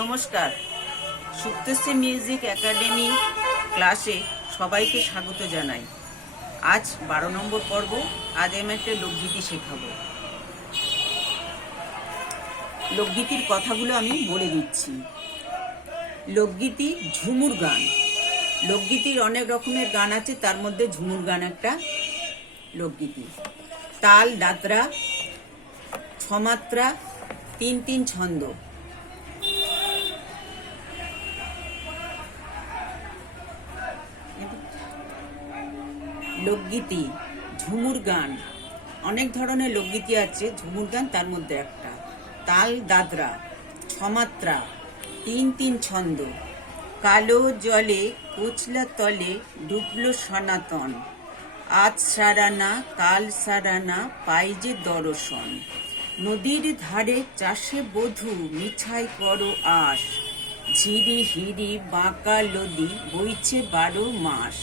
নমস্কার, সুপ্তশ্রী music academy ক্লাসে সবাইকে স্বাগত জানাই। আজ 12 নম্বর পর্ব। আজ আমি একটা লোকগীতি শেখাবো। লোকগীতির কথাগুলো আমি বলে দিচ্ছি। লোকগীতি ঝুমুর গান। লোকগীতির অনেক রকমের গান আছে, তার মধ্যে ঝুমুর গান একটা লোকগীতি। তাল, দাতরা, ছমাত্রা, 3-3 ছন্দ। লোকগীতি ঝুমুর গান, অনেক ধরনের লোকগীতি আছে। ঝুমুর গান তার মধ্যে একটা। তাল, দাদরা, ছমাত্রা, 3-3 ছন্দ। কালো জলে কোচলা তলে ডুবলো সনাতন, আজ সারানা কাল সারানা পাই যে দর্শন। নদীর ধারে চাষে বধূ মিছাই করো আশ, ঝিরি হিরি বাঁকা লদি বইছে 12 মাস।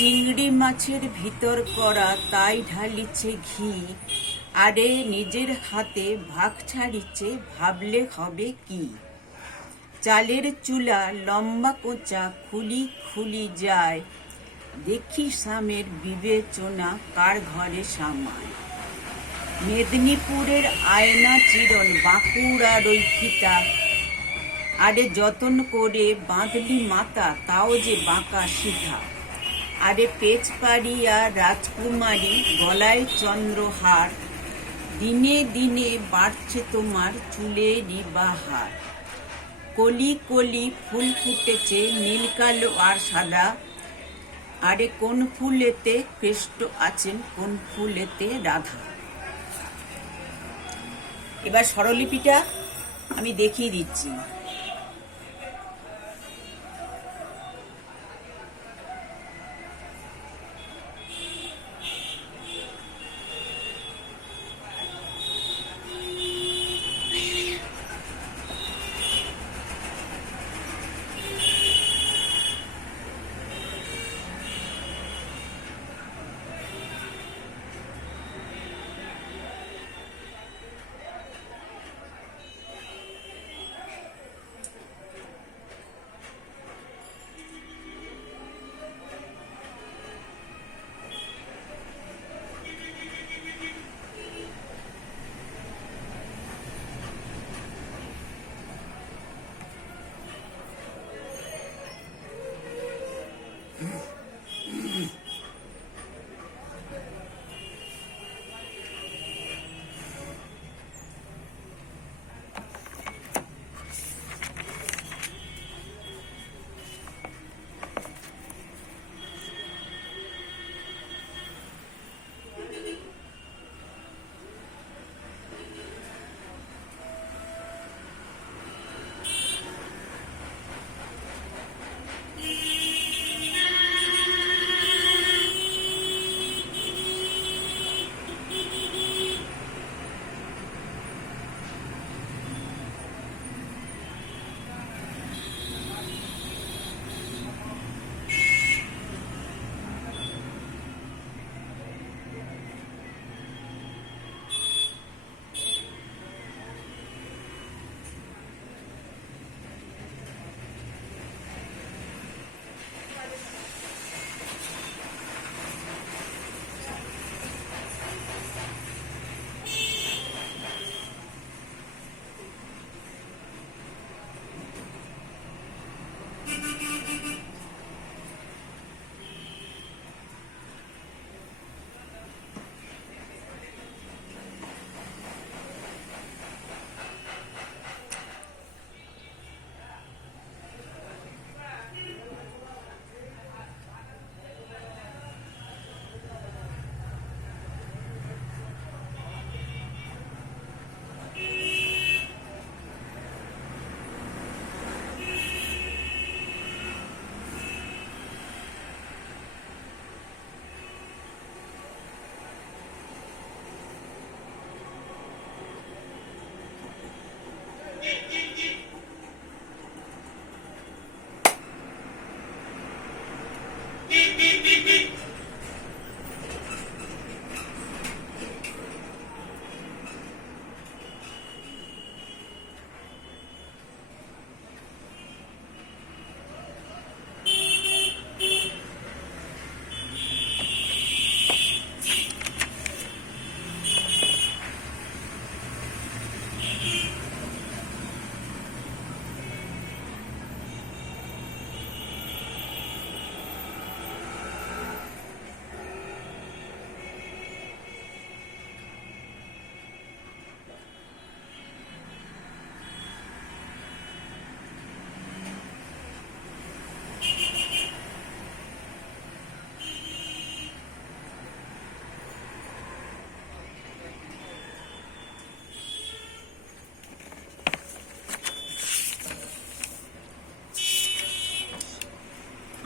চিংড়ি মাছের ভিতর করা তাই ঢালিছে ঘি, আরে নিজের হাতে ভাগ ছাড়িছে ভাবলে হবে কি। চালের চুলা লম্বা কোঁচা খুলি খুলি যায়, দেখি স্বামের বিবেচনা কার ঘরে সামায়। মেদিনীপুরের আয়না চিরন বাঁকুড়ার ওই ফিতা, আরে যতন করে বাঁধলি মাতা তাও যে বাঁকা সিধা। আরে পেচ পাড়িয়া রাজকুমারী গলায় চন্দ্রহার, দিনে দিনে বাড়ছে তোমার চুলেরই বাহার। কলি কলি ফুল ফুটেছে নীল কালো আর সাদা, আরে কোন ফুলেতে কৃষ্ণ আছেন কোন ফুলেতে রাধা। এবার স্বরলিপিটা আমি দেখিয়ে দিচ্ছি।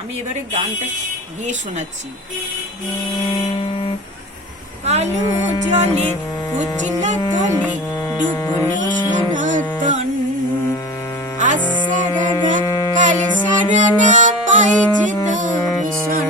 আমি এবারে গানটা গিয়ে শোনাচ্ছি। কালো জলে কুচিলা তলে ডুবলো সনাতন, আজ সারানা কাল সারানা পাই যে দর্শন।